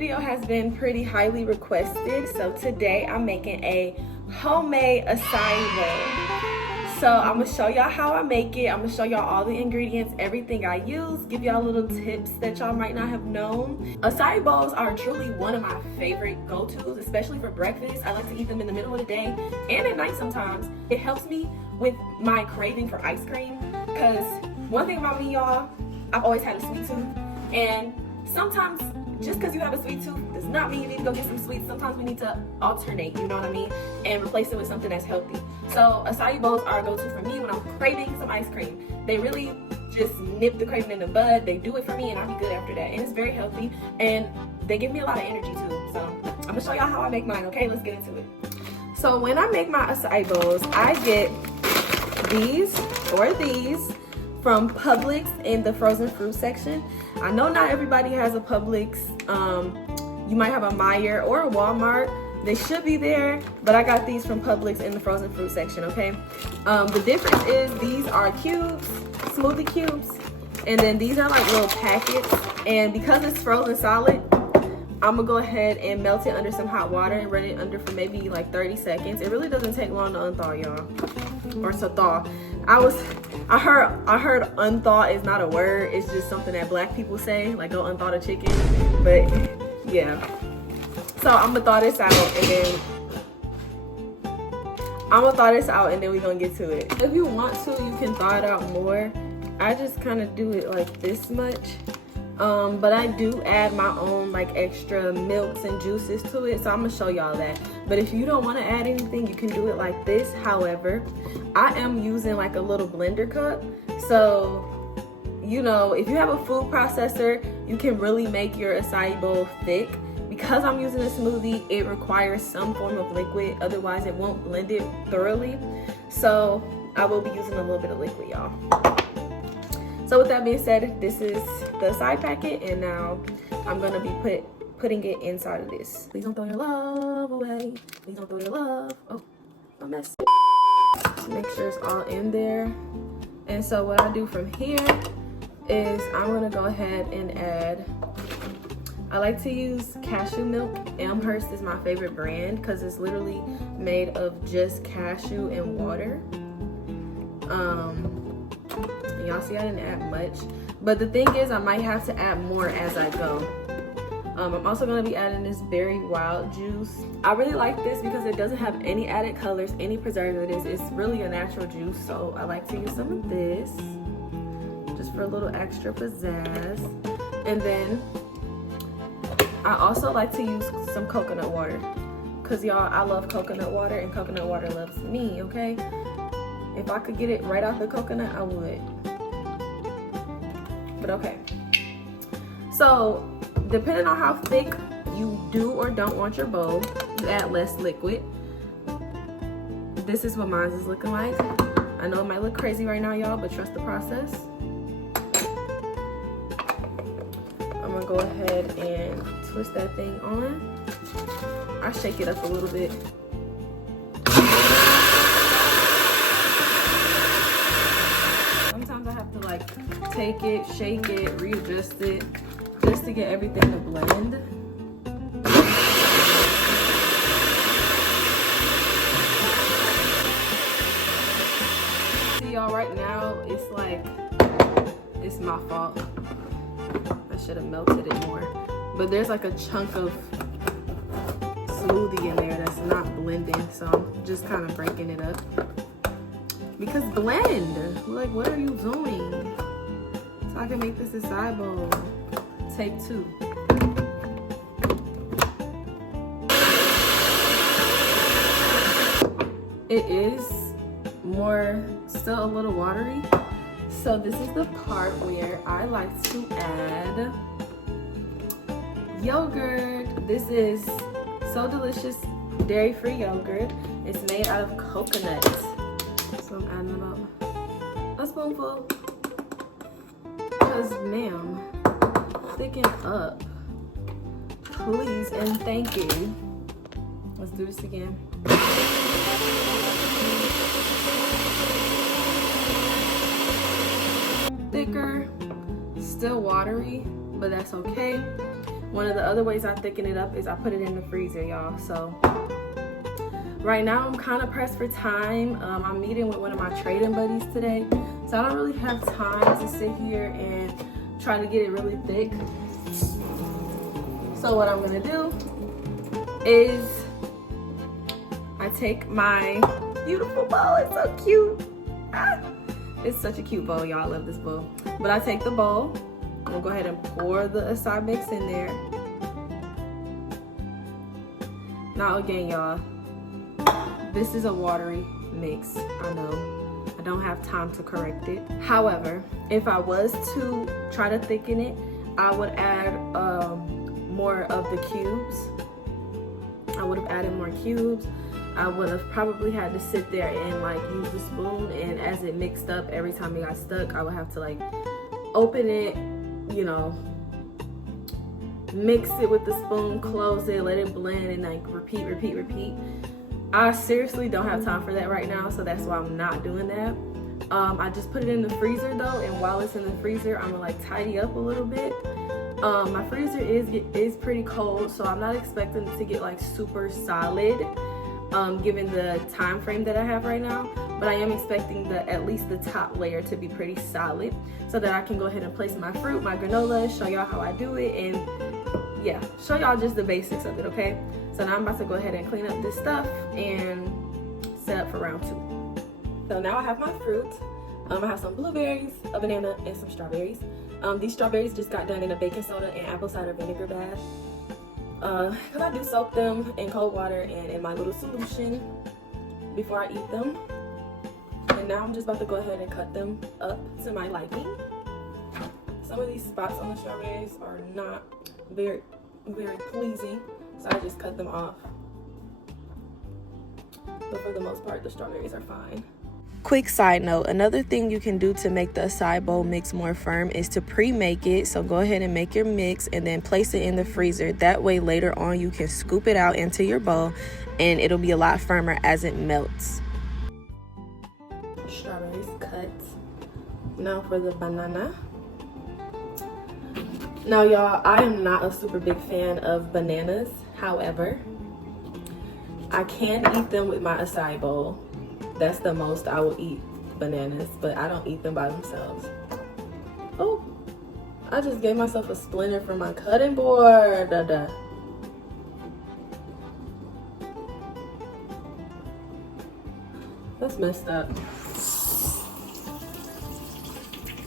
video has been pretty highly requested, so today I'm making a homemade acai bowl. So I'm gonna show y'all how I make it. I'm gonna show y'all all the ingredients, everything I use, give y'all little tips that y'all might not have known. Acai bowls are truly one of my favorite go-tos, especially for breakfast. I like to eat them in the middle of the day and at night sometimes. It helps me with my craving for ice cream, because one thing about me, y'all, I've always had a sweet tooth, and sometimes just because you have a sweet tooth does not mean you need to go get some sweets. Sometimes we need to alternate, you know what I mean, and replace it with something that's healthy. So acai bowls are a go-to for me when I'm craving some ice cream. They really just nip the craving in the bud. They do it for me and I'll be good after that. And it's very healthy and they give me a lot of energy too. So I'm gonna show y'all how I make mine, okay? Let's get into it. So when I make my acai bowls, I get these or these from Publix in the frozen fruit section. I know not everybody has a Publix. You might have a Meijer or a Walmart. They should be there, but I got these from Publix in the frozen fruit section, okay? The difference is these are cubes, smoothie cubes, and then these are like little packets. And because it's frozen solid, I'm gonna go ahead and melt it under some hot water and run it under for maybe like 30 seconds. It really doesn't take long to unthaw, y'all, or to thaw. I heard unthaw is not a word. It's just something that black people say, like go unthaw the chicken. But yeah. So I'm gonna thaw this out and then we're gonna get to it. If you want to, you can thaw it out more. I just kind of do it like this much. But I do add my own like extra milks and juices to it, so I'm gonna show y'all that. But if you don't want to add anything, you can do it like this. However, I am using like a little blender cup, so you know, if you have a food processor, you can really make your acai bowl thick. Because I'm using a smoothie, it requires some form of liquid, otherwise it won't blend it thoroughly. So I will be using a little bit of liquid, y'all. So with that being said, this is the acai packet, and now I'm gonna be putting it inside of this. Please don't throw your love away. Please don't throw your love. Oh, a mess. Make sure it's all in there. And so what I do from here is I'm gonna go ahead and add, I like to use cashew milk. Amherst is my favorite brand because it's literally made of just cashew and water. Y'all see I didn't add much, but the thing is I might have to add more as I go. I'm also going to be adding this berry wild juice. I really like this because it doesn't have any added colors, any preservatives. It's really a natural juice, so I like to use some of this just for a little extra pizzazz. And then I also like to use some coconut water because y'all, I love coconut water and coconut water loves me, okay? If I could get it right off the coconut, I would. But okay. So, depending on how thick you do or don't want your bowl, you add less liquid. This is what mine is looking like. I know it might look crazy right now, y'all, but trust the process. I'm gonna go ahead and twist that thing on. I shake it up a little bit. Sometimes I have to like take it, shake it, readjust it, just to get everything to blend. See y'all, right now it's like, it's my fault. I should have melted it more. But there's like a chunk of smoothie in there that's not blending, so I'm just kind of breaking it up. Because blend, like what are you doing? So I can make this acai bowl. Take 2. It is still a little watery. So this is the part where I like to add yogurt. This is So Delicious dairy-free yogurt. It's made out of coconut. So I'm adding about a spoonful. Because ma'am, thicken up. Please and thank you. Let's do this again. Thicker, still watery, but that's okay. One of the other ways I thicken it up is I put it in the freezer, y'all. So right now I'm kind of pressed for time. I'm meeting with one of my trading buddies today, so I don't really have time to sit here and try to get it really thick. So what I'm gonna do is I take my beautiful bowl. It's so cute. It's such a cute bowl, y'all. I love this bowl. But I take the bowl. I'm gonna go ahead and pour the acai mix in there. Now again, y'all, this is a watery mix. I know I don't have time to correct it. However, if I was to try to thicken it, I would add more of the cubes. I would have added more cubes. I would have probably had to sit there and like use the spoon, and as it mixed up, every time it got stuck, I would have to like open it, you know, mix it with the spoon, close it, let it blend, and like repeat. I seriously don't have time for that right now, so that's why I'm not doing that. I just put it in the freezer though, and while it's in the freezer, I'm gonna like tidy up a little bit. My freezer is pretty cold, so I'm not expecting it to get like super solid, given the time frame that I have right now, but I am expecting at least the top layer to be pretty solid, so that I can go ahead and place my fruit, my granola, show y'all how I do it, and yeah, show y'all just the basics of it, okay? So now I'm about to go ahead and clean up this stuff and set up for round 2. So now I have my fruit. I have some blueberries, a banana, and some strawberries. These strawberries just got done in a baking soda and apple cider vinegar bath. Because I do soak them in cold water and in my little solution before I eat them. And now I'm just about to go ahead and cut them up to my liking. Some of these spots on the strawberries are not very pleasing, so I just cut them off. But for the most part, the strawberries are fine. Quick side note, another thing you can do to make the acai bowl mix more firm is to pre-make it. So go ahead and make your mix and then place it in the freezer. That way later on you can scoop it out into your bowl and it'll be a lot firmer as it melts. Strawberries cut. Now for the banana. Now y'all, I am not a super big fan of bananas. However, I can eat them with my acai bowl. That's the most I will eat bananas, but I don't eat them by themselves. Oh, I just gave myself a splinter from my cutting board. That's messed up.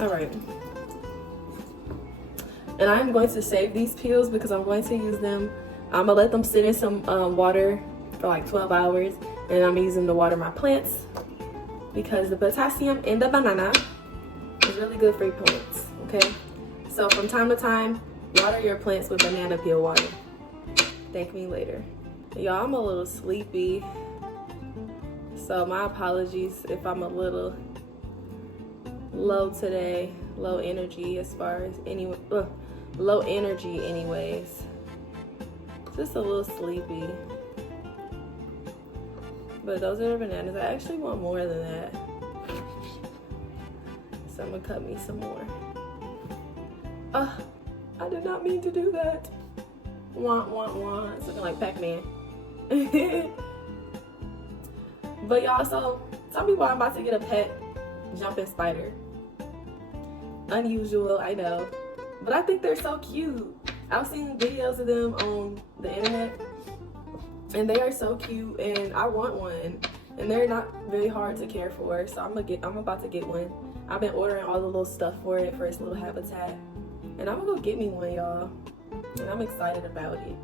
All right. And I'm going to save these peels because I'm going to use them. I'm gonna let them sit in some water for like 12 hours. And I'm using to water my plants because the potassium in the banana is really good for your plants, okay? So from time to time, water your plants with banana peel water. Thank me later. Y'all, I'm a little sleepy, so my apologies if I'm a little low today, low energy as far as low energy anyways. Just a little sleepy. But those are the bananas. I actually want more than that. So I'm gonna cut me some more. I did not mean to do that. Wah. It's looking like Pac-Man. But y'all, so some people are about to get a pet jumping spider. Unusual, I know. But I think they're so cute. I've seen videos of them on the internet. And they are so cute, and I want one. And they're not very hard to care for, so I'm about to get one. I've been ordering all the little stuff for its little habitat. And I'm gonna go get me one, y'all. And I'm excited about it.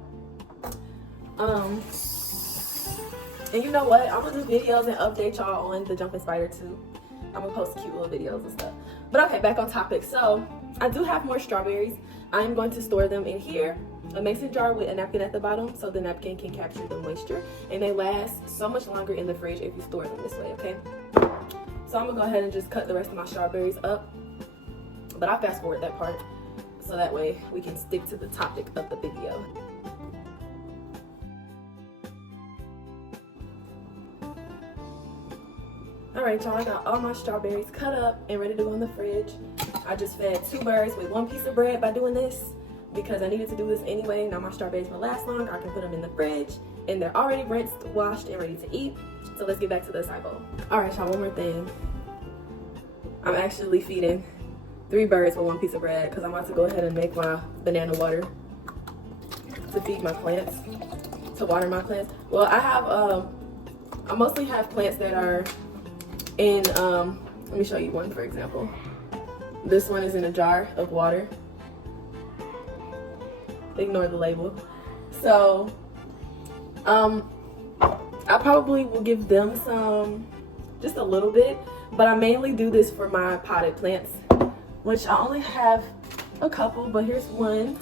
And you know what? I'm gonna do videos and update y'all on the jumping spider too. I'm gonna post cute little videos and stuff. But okay, back on topic. So I do have more strawberries. I'm going to store them in here. A mason jar with a napkin at the bottom so the napkin can capture the moisture, and they last so much longer in the fridge if you store them this way, okay? So I'm gonna go ahead and just cut the rest of my strawberries up, but I'll fast forward that part so that way we can stick to the topic of the video. All right, y'all, I got all my strawberries cut up and ready to go in the fridge. I just fed 2 birds with 1 piece of bread by doing this. because I needed to do this anyway. Now my strawberries will last long. I can put them in the fridge and they're already rinsed, washed, and ready to eat. So let's get back to the acai bowl. All right, y'all, one more thing. I'm actually feeding 3 birds with 1 piece of bread because I'm about to go ahead and make my banana water to feed my plants, to water my plants. Well, I mostly have plants that are in, let me show you one, for example. This one is in a jar of water. Ignore the label. So, I probably will give them some, just a little bit, but I mainly do this for my potted plants, which I only have a couple, but here's one.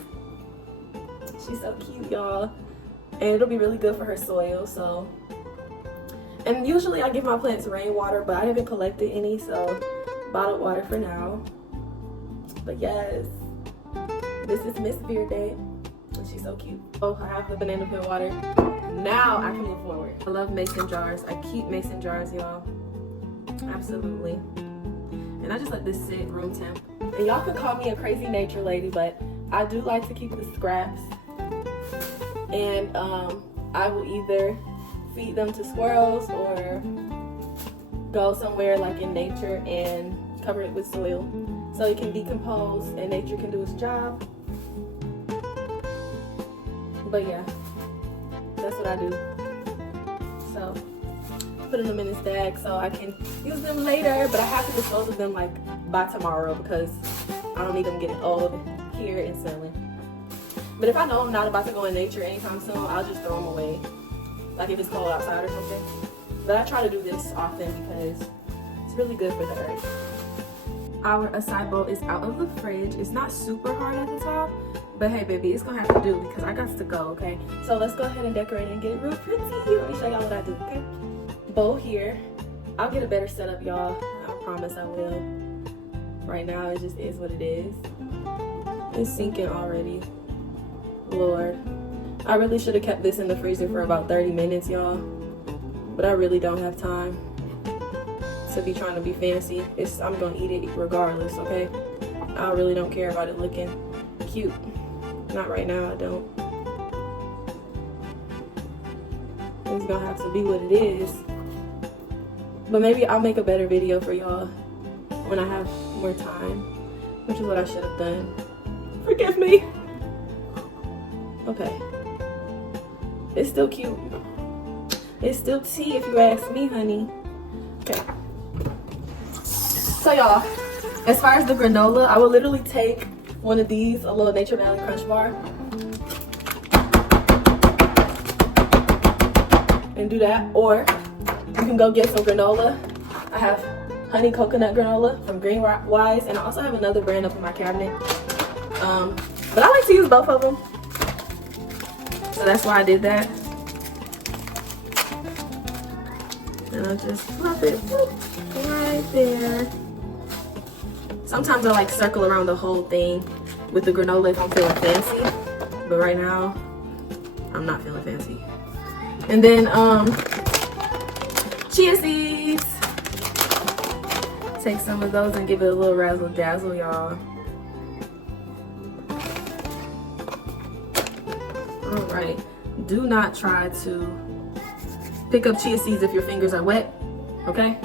She's so cute, y'all. And it'll be really good for her soil, so. And usually I give my plants rainwater, but I haven't collected any, so bottled water for now. But yes, this is Miss Verde, and she's so cute. Oh, I have the banana peel water. Now I can move forward. I love mason jars. I keep mason jars, y'all. Absolutely. And I just let this sit room temp. And y'all can call me a crazy nature lady, but I do like to keep the scraps. And I will either feed them to squirrels or go somewhere like in nature and cover it with soil so it can decompose and nature can do its job. But yeah, that's what I do. So putting them in this bag so I can use them later, but I have to dispose of them like by tomorrow because I don't need them getting old here and smelling. But if I know I'm not about to go in nature anytime soon, I'll just throw them away, like if it's cold outside or something. But I try to do this often because it's really good for the earth. Our acai bowl is out of the fridge. It's not super hard at the top, but hey baby, it's gonna have to do because I got to go, okay? So let's go ahead and decorate and get it real pretty. Let me show y'all what I do, okay? Bowl here. I'll get a better setup, y'all. I promise I will. Right now it just is what it is. It's sinking already. Lord, I really should have kept this in the freezer for about 30 minutes, y'all, but I really don't have time to be trying to be fancy. I'm gonna eat it regardless, okay? I really don't care about it looking cute. Not right now, I don't. It's gonna have to be what it is. But maybe I'll make a better video for y'all when I have more time, which is what I should have done. Forgive me. Okay. It's still cute. It's still tea if you ask me, honey. Okay. So y'all, as far as the granola, I will literally take one of these, a little Nature Valley Crunch bar, and do that. Or you can go get some granola. I have honey coconut granola from Green Wise, and I also have another brand up in my cabinet. But I like to use both of them. So that's why I did that. And I'll just flop it right there. Sometimes I like circle around the whole thing with the granola if I'm feeling fancy. But right now, I'm not feeling fancy. And then chia seeds. Take some of those and give it a little razzle dazzle, y'all. All right, do not try to pick up chia seeds if your fingers are wet, okay?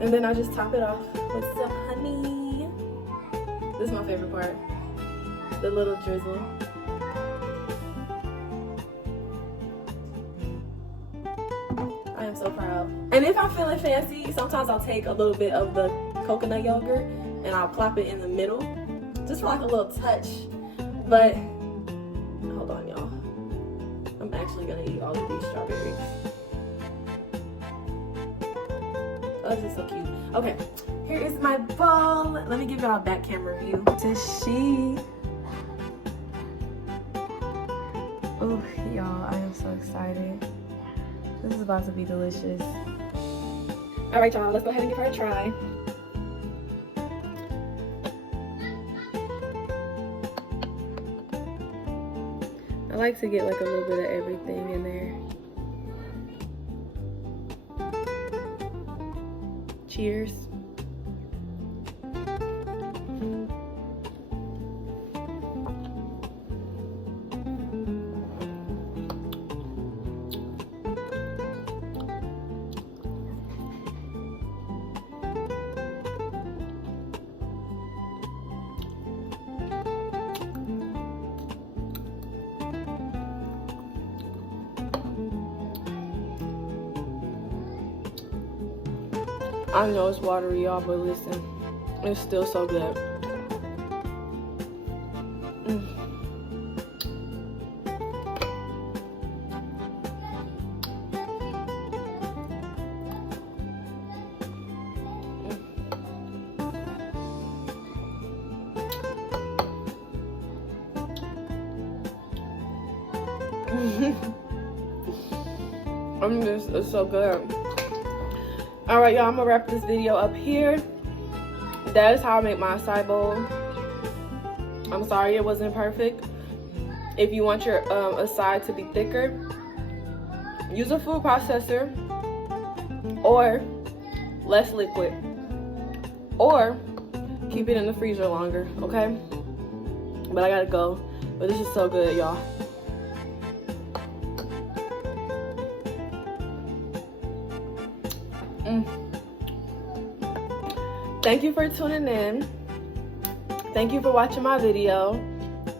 And then I just top it off with some honey. This is my favorite part, the little drizzle. I am so proud. And if I'm feeling fancy, sometimes I'll take a little bit of the coconut yogurt and I'll plop it in the middle, just for like a little touch. But hold on, y'all. I'm actually gonna eat all of these strawberries. Oh, this is so cute. Okay, here is my bowl. Let me give y'all a back camera view. This she. Oh, y'all, I am so excited. This is about to be delicious. All right, y'all, let's go ahead and give her a try. I like to get like a little bit of everything in there. Cheers. I know it's watery, y'all, but listen, it's still so good. It's so good. All right, y'all, I'm gonna wrap this video up here. That is how I make my acai bowl. I'm sorry it wasn't perfect. If you want your acai to be thicker, use a food processor or less liquid, or keep it in the freezer longer, okay? But I gotta go. But this is so good, y'all. Thank you for tuning in. Thank you for watching my video.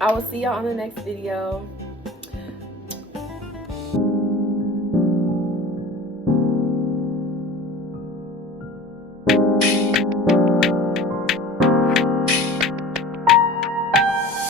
I will see y'all on the next video.